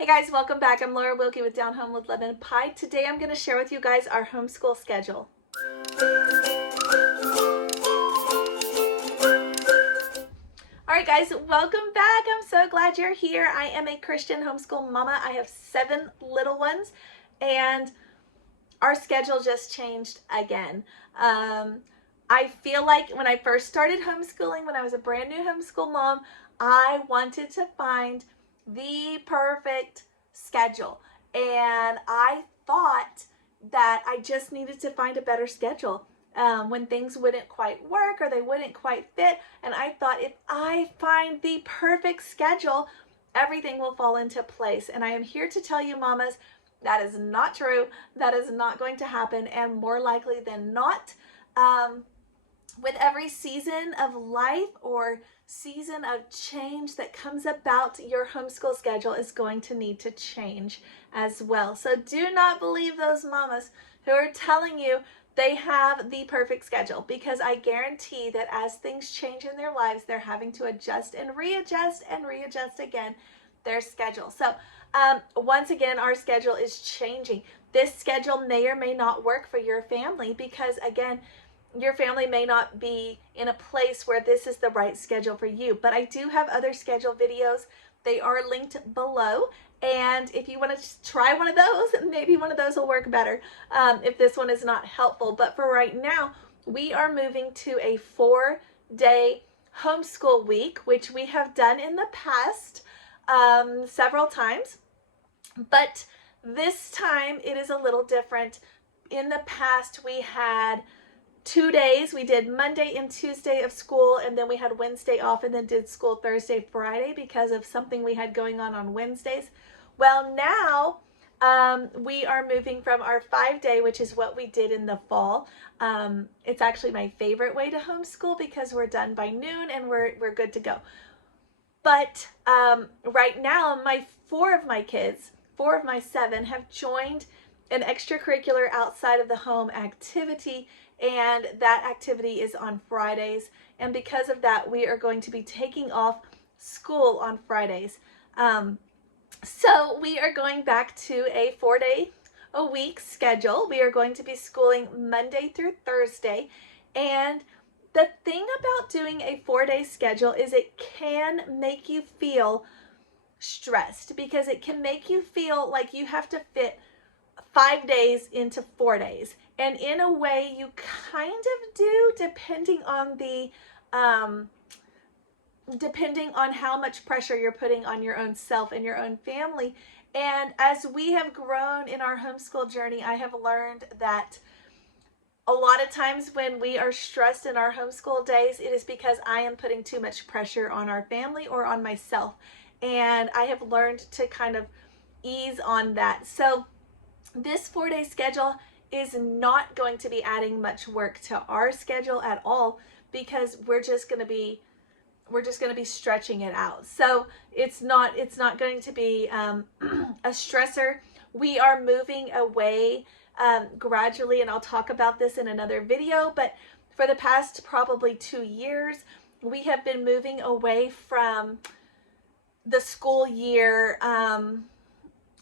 Hey guys, welcome back. I'm Laura Wilkie with Down Home with Lemon Pie. Today I'm going to share with you guys our homeschool schedule. Alright guys, welcome back. I'm so glad you're here. I am a Christian homeschool mama. I have 7 little ones and our schedule just changed again. I feel like when I first started homeschooling, when I was a brand new homeschool mom, I wanted to find the perfect schedule. And I thought that I just needed to find a better schedule when things wouldn't quite work or they wouldn't quite fit. And I thought if I find the perfect schedule, everything will fall into place. And I am here to tell you, mamas, that is not true. That is not going to happen. And more likely than not, with every season of life or season of change that comes about, your homeschool schedule is going to need to change as well. So do not believe those mamas who are telling you they have the perfect schedule, because I guarantee that as things change in their lives, they're having to adjust and readjust again their schedule. So once again, our schedule is changing. This schedule may or may not work for your family because, again, your family may not be in a place where this is the right schedule for you. But I do have other schedule videos. They are linked below. And if you want to try one of those, maybe one of those will work better if this one is not helpful. But for right now, we are moving to a 4-day homeschool week, which we have done in the past several times. But this time it is a little different. In the past, we had 2 days. We did Monday and Tuesday of school, and then we had Wednesday off, and then did school Thursday, Friday because of something we had going on Wednesdays. Well, now we are moving from our 5-day, which is what we did in the fall. It's actually my favorite way to homeschool because we're done by noon and we're good to go. But right now, 4 of my kids, 4 of my 7, have joined an extracurricular outside of the home activity, and that activity is on Fridays. And because of that, we are going to be taking off school on Fridays. So we are going back to a 4-day a week schedule. We are going to be schooling Monday through Thursday. And the thing about doing a 4-day schedule is it can make you feel stressed, because it can make you feel like you have to fit 5 days into 4 days. And in a way you kind of do, depending on how much pressure you're putting on your own self and your own family. And as we have grown in our homeschool journey, I have learned that a lot of times when we are stressed in our homeschool days, it is because I am putting too much pressure on our family or on myself. And I have learned to kind of ease on that. So this 4-day schedule is not going to be adding much work to our schedule at all, because we're just going to be stretching it out. So it's not going to be a stressor. We are moving away gradually, and I'll talk about this in another video, but for the past probably 2 years, we have been moving away from the school year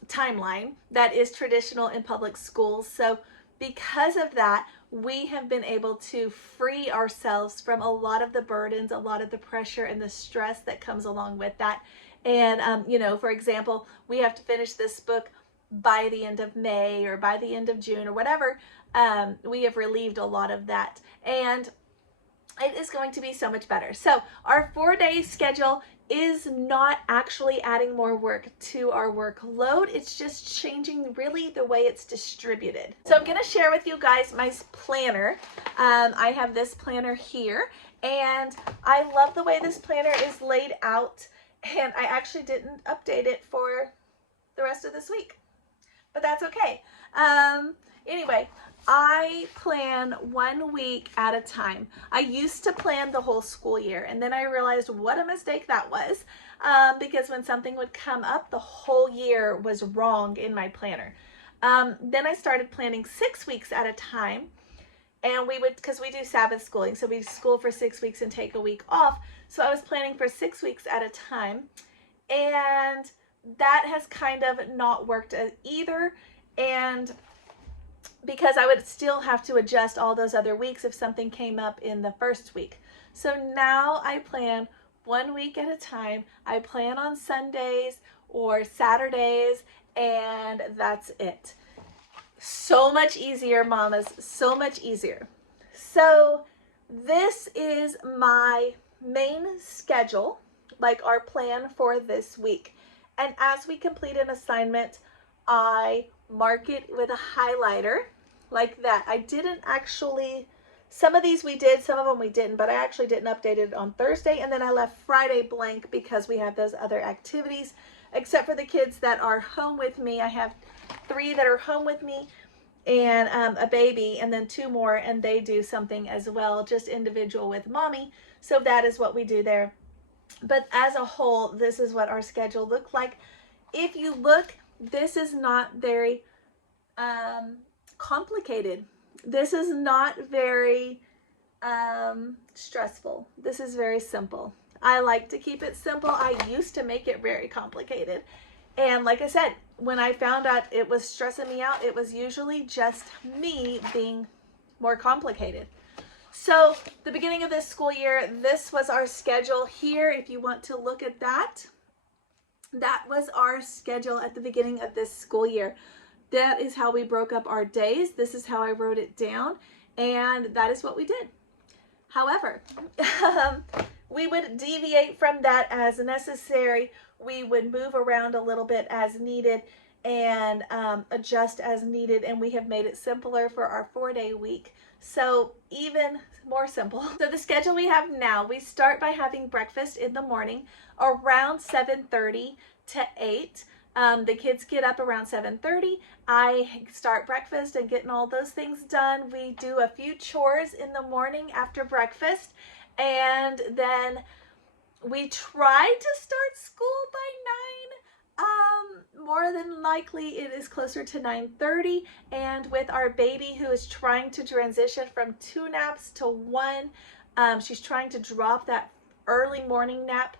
timeline that is traditional in public schools. So because of that, we have been able to free ourselves from a lot of the burdens, a lot of the pressure and the stress that comes along with that. And for example, we have to finish this book by the end of May or by the end of June or whatever. We have relieved a lot of that, and it is going to be so much better. So our 4-day schedule is not actually adding more work to our workload. It's just changing really the way it's distributed. So I'm going to share with you guys my planner. I have this planner here, and I love the way this planner is laid out, and I actually didn't update it for the rest of this week, but that's okay. Anyway, I plan 1 week at a time. I used to plan the whole school year, and then I realized what a mistake that was, because when something would come up, the whole year was wrong in my planner. Then I started planning 6 weeks at a time, and because we do Sabbath schooling, so we school for 6 weeks and take a week off. So I was planning for 6 weeks at a time, and that has kind of not worked either, and because I would still have to adjust all those other weeks if something came up in the first week. So now I plan 1 week at a time. I plan on Sundays or Saturdays, and that's it. So much easier, mamas, so much easier. So this is my main schedule, like our plan for this week. And as we complete an assignment, I mark it with a highlighter like that. I didn't actually, some of these we did, some of them we didn't, but I actually didn't update it on Thursday, and then I left Friday blank because we have those other activities, except for the kids that are home with me. I have 3 that are home with me and a baby, and then 2 more, and they do something as well, just individual with mommy. So that is what we do there. But as a whole, this is what our schedule looked like. If you look, this is not very complicated. This is not very stressful. This is very simple. I like to keep it simple. I used to make it very complicated. And like I said, when I found out it was stressing me out, it was usually just me being more complicated. So the beginning of this school year, this was our schedule here. If you want to look at that, that was our schedule at the beginning of this school year. That is how we broke up our days. This is how I wrote it down, and that is what we did. However, we would deviate from that as necessary. We would move around a little bit as needed and adjust as needed, and we have made it simpler for our 4-day week. So even more simple. So the schedule we have now, we start by having breakfast in the morning around 7:30 to 8. The kids get up around 7:30. I start breakfast and getting all those things done. We do a few chores in the morning after breakfast, and then we try to start school by 9. More than likely it is closer to 9:30, and with our baby who is trying to transition from 2 naps to 1, she's trying to drop that early morning nap.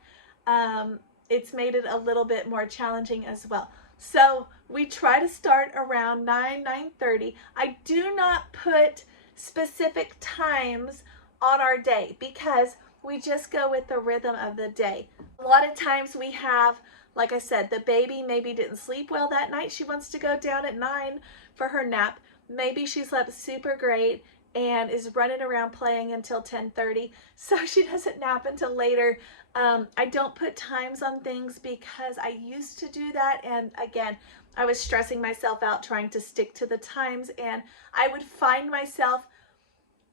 It's made it a little bit more challenging as well. So we try to start around 9:30. I do not put specific times on our day because we just go with the rhythm of the day. A lot of times we have, like I said, the baby maybe didn't sleep well that night. She wants to go down at 9 for her nap. Maybe she slept super great and is running around playing until 10:30, so she doesn't nap until later. I don't put times on things because I used to do that, and again, I was stressing myself out trying to stick to the times, and I would find myself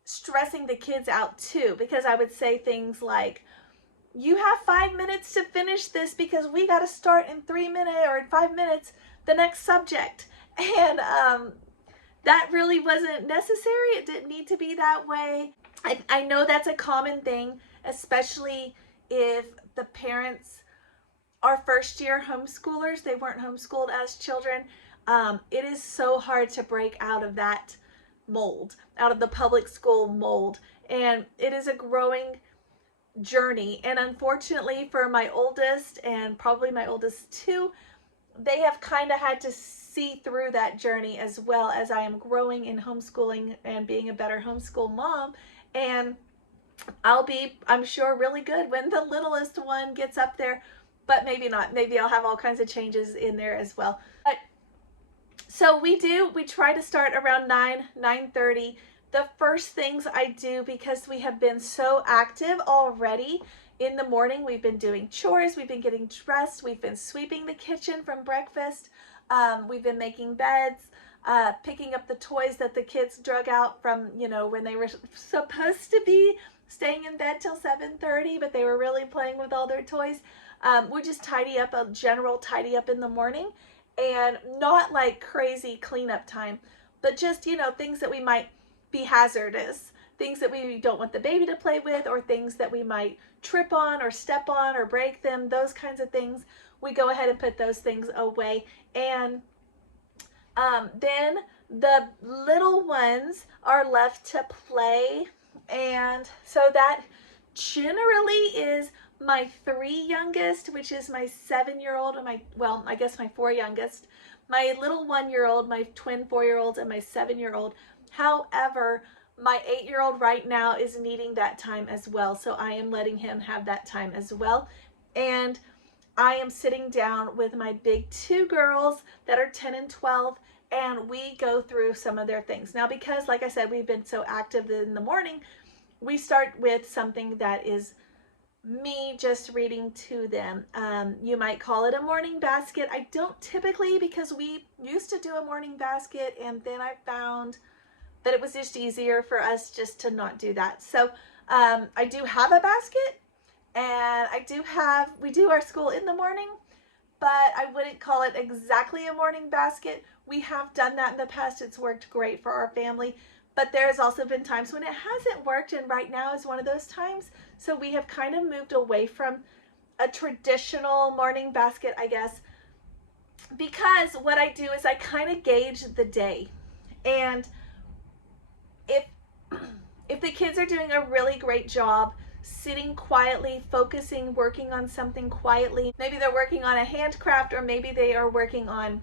stressing the kids out too, because I would say things like, you have 5 minutes to finish this because we got to start in 3 minutes or in 5 minutes the next subject. And that really wasn't necessary. It didn't need to be that way. I know that's a common thing, especially if the parents are first-year homeschoolers. They weren't homeschooled as children. It is so hard to break out of that mold, out of the public school mold. And it is a growing journey. And unfortunately for my oldest and probably my oldest too, they have kind of had to see through that journey as well as I am growing in homeschooling and being a better homeschool mom. And I'll be, I'm sure, really good when the littlest one gets up there, but maybe not. Maybe I'll have all kinds of changes in there as well. But so we try to start around 9:30. The first things I do, because we have been so active already in the morning, we've been doing chores, we've been getting dressed, we've been sweeping the kitchen from breakfast, we've been making beds, picking up the toys that the kids drug out from, you know, when they were supposed to be staying in bed till 7:30, but they were really playing with all their toys. We just tidy up, a general tidy up in the morning, and not like crazy cleanup time, but just, you know, things that we might be hazardous, things that we don't want the baby to play with, or things that we might trip on or step on or break them, those kinds of things. We go ahead and put those things away. And then the little ones are left to play. And so that generally is My 3 youngest, which is my 7-year-old and I guess my 4 youngest, my little 1-year-old, my twin 4-year-olds, and my 7-year-old. However, my 8-year-old right now is needing that time as well. So I am letting him have that time as well. And I am sitting down with my big 2 girls that are 10 and 12, and we go through some of their things. Now, because like I said, we've been so active in the morning, we start with something that is me just reading to them. You might call it a morning basket. I don't typically, because we used to do a morning basket, and then I found that it was just easier for us just to not do that. So I do have a basket, and we do our school in the morning, but I wouldn't call it exactly a morning basket. We have done that in the past. It's worked great for our family. But there's also been times when it hasn't worked, and right now is one of those times. So we have kind of moved away from a traditional morning basket, I guess, because what I do is I kind of gauge the day. And if the kids are doing a really great job sitting quietly, focusing, working on something quietly, maybe they're working on a handcraft, or maybe they are working on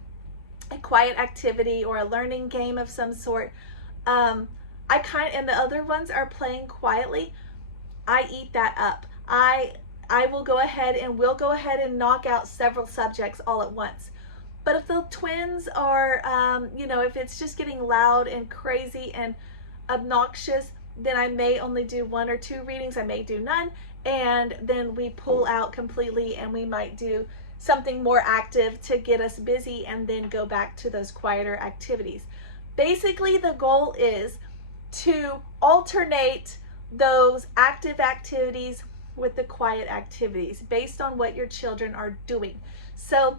a quiet activity or a learning game of some sort, and the other ones are playing quietly, I eat that up. I will go ahead and we'll go ahead and knock out several subjects all at once. But if the twins are, if it's just getting loud and crazy and obnoxious, then I may only do 1 or 2 readings. I may do none. And then we pull out completely, and we might do something more active to get us busy and then go back to those quieter activities. Basically, the goal is to alternate those active activities with the quiet activities based on what your children are doing. So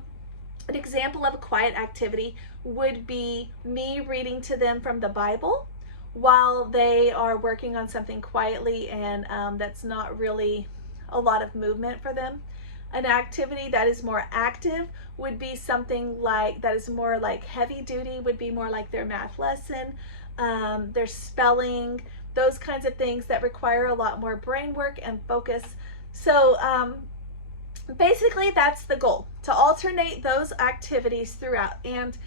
an example of a quiet activity would be me reading to them from the Bible while they are working on something quietly, and that's not really a lot of movement for them. An activity that is more active would be something like, that is more like heavy duty, would be more like their math lesson, their spelling, those kinds of things that require a lot more brain work and focus. So basically that's the goal, to alternate those activities throughout. And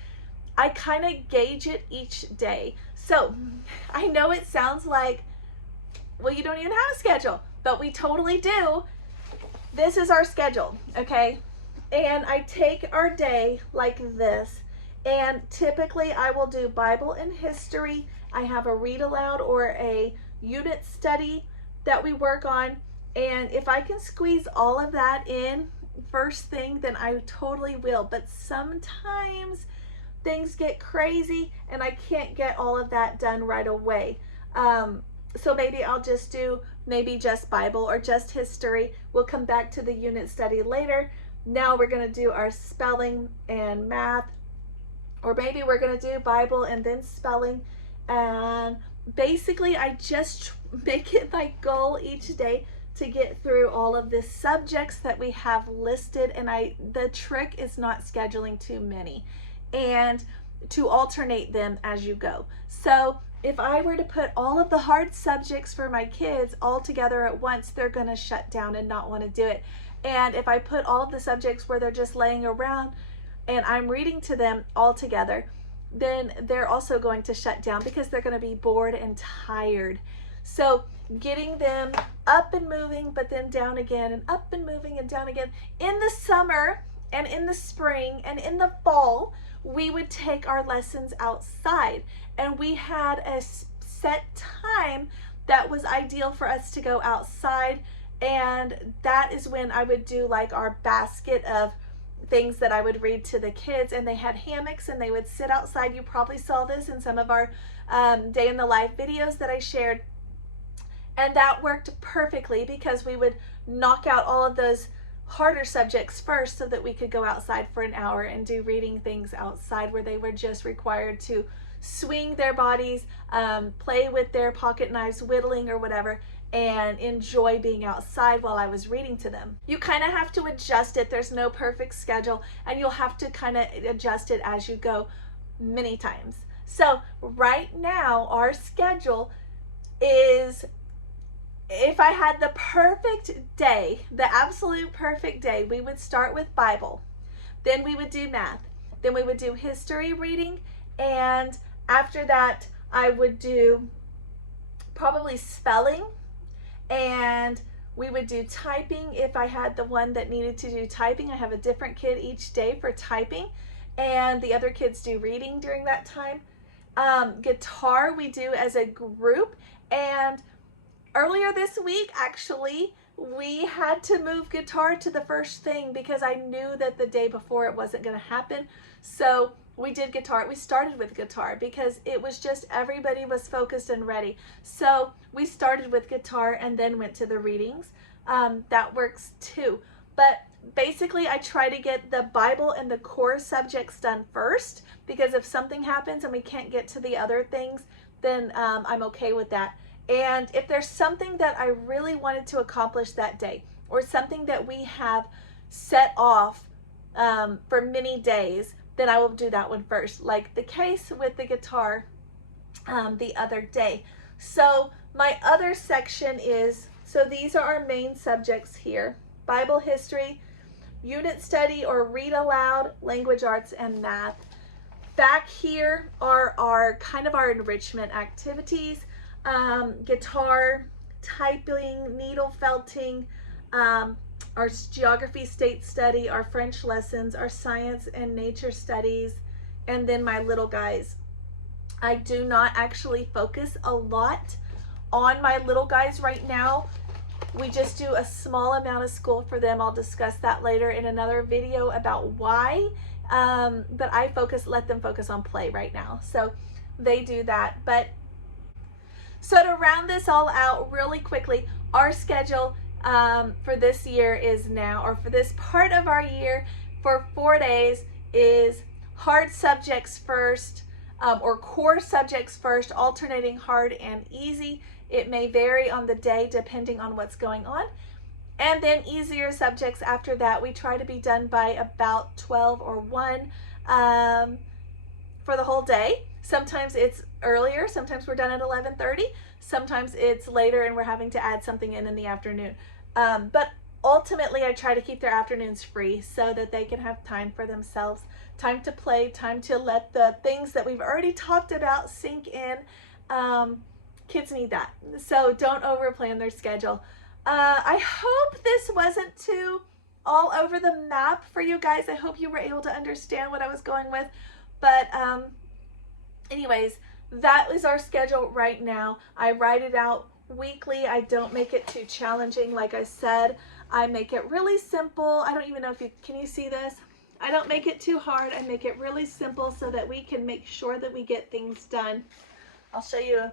I kind of gauge it each day. So I know it sounds like, well, you don't even have a schedule, but we totally do. This is our schedule, okay? And I take our day like this, and typically I will do Bible and history. I have a read aloud or a unit study that we work on. And if I can squeeze all of that in first thing, then I totally will. But sometimes things get crazy and I can't get all of that done right away. So maybe I'll just do just Bible or just history. We'll come back to the unit study later. Now we're going to do our spelling and math, or maybe we're going to do Bible and then spelling. And basically I just make it my goal each day to get through all of the subjects that we have listed. And the trick is not scheduling too many, and to alternate them as you go. So if I were to put all of the hard subjects for my kids all together at once, they're going to shut down and not want to do it. And if I put all of the subjects where they're just laying around and I'm reading to them all together, then they're also going to shut down because they're going to be bored and tired. So getting them up and moving, but then down again, and up and moving and down again. In the summer and in the spring and in the fall, we would take our lessons outside, and we had a set time that was ideal for us to go outside. And that is when I would do like our basket of things that I would read to the kids, and they had hammocks and they would sit outside. You probably saw this in some of our day in the life videos that I shared. And that worked perfectly because we would knock out all of those harder subjects first so that we could go outside for an hour and do reading things outside where they were just required to swing their bodies, play with their pocket knives, whittling or whatever, and enjoy being outside while I was reading to them. You kind of have to adjust it. There's no perfect schedule, and you'll have to kind of adjust it as you go many times. So right now our schedule is if I had the perfect day, the absolute perfect day, we would start with Bible. Then we would do math. Then we would do history reading. And after that, I would do probably spelling. And we would do typing if I had the one that needed to do typing. I have a different kid each day for typing. And the other kids do reading during that time. Guitar we do as a group. And earlier this week, actually, we had to move guitar to the first thing because I knew that the day before it wasn't going to happen. So we did guitar. We started with guitar because it was just everybody was focused and ready. So we started with guitar and then went to the readings. That works too. But basically, I try to get the Bible and the core subjects done first, because if something happens and we can't get to the other things, then I'm okay with that. And if there's something that I really wanted to accomplish that day, or something that we have set off for many days, then I will do that one first, like the case with the guitar the other day. So my other section is, so these are our main subjects here: Bible, history, unit study or read aloud, language arts, and math. Back here are our kind of our enrichment activities. Guitar, typing, needle felting, our geography state study, our French lessons, our science and nature studies, and then my little guys. I do not actually focus a lot on my little guys right now. We just do a small amount of school for them. I'll discuss that later in another video about why, but I let them focus on play right now. So they do that. But so to round this all out really quickly, our schedule for this year is now, or for this part of our year, for 4 days is hard subjects first, or core subjects first, alternating hard and easy. It may vary on the day depending on what's going on. And then easier subjects after that. We try to be done by about 12 or 1 for the whole day. Sometimes it's earlier, sometimes we're done at 11:30, sometimes it's later and we're having to add something in the afternoon. But ultimately I try to keep their afternoons free so that they can have time for themselves, time to play, time to let the things that we've already talked about sink in. Kids need that. So don't overplan their schedule. I hope this wasn't too all over the map for you guys. I hope you were able to understand what I was going with. But anyways, that is our schedule right now. I write it out weekly. I don't make it too challenging. Like I said, I make it really simple. I don't even know if can you see this? I don't make it too hard. I make it really simple so that we can make sure that we get things done. I'll show you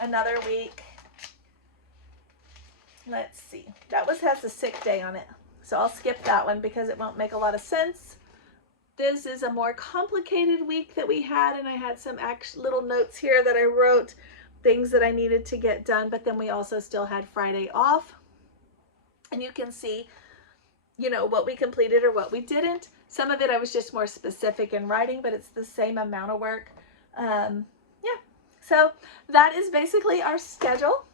another week. Let's see. That has a sick day on it. So I'll skip that one because it won't make a lot of sense. This is a more complicated week that we had, and I had some little notes here that I wrote, things that I needed to get done, but then we also still had Friday off. And you can see, what we completed or what we didn't. Some of it I was just more specific in writing, but it's the same amount of work. Yeah, so that is basically our schedule.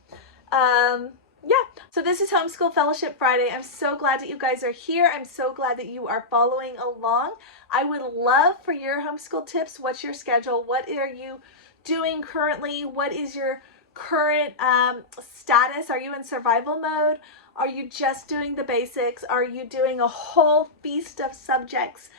So this is Homeschool Fellowship Friday. I'm so glad that you guys are here. I'm so glad that you are following along. I would love for your homeschool tips. What's your schedule? What are you doing currently? What is your current status? Are you in survival mode? Are you just doing the basics? Are you doing a whole feast of subjects?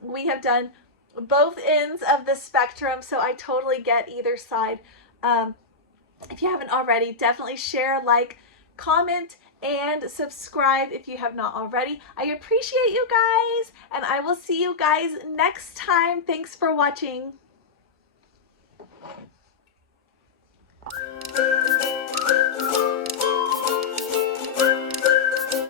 We have done both ends of the spectrum, so I totally get either side. If you haven't already, definitely share, like, comment, and subscribe if you have not already. I appreciate you guys, and I will see you guys next time. Thanks for watching.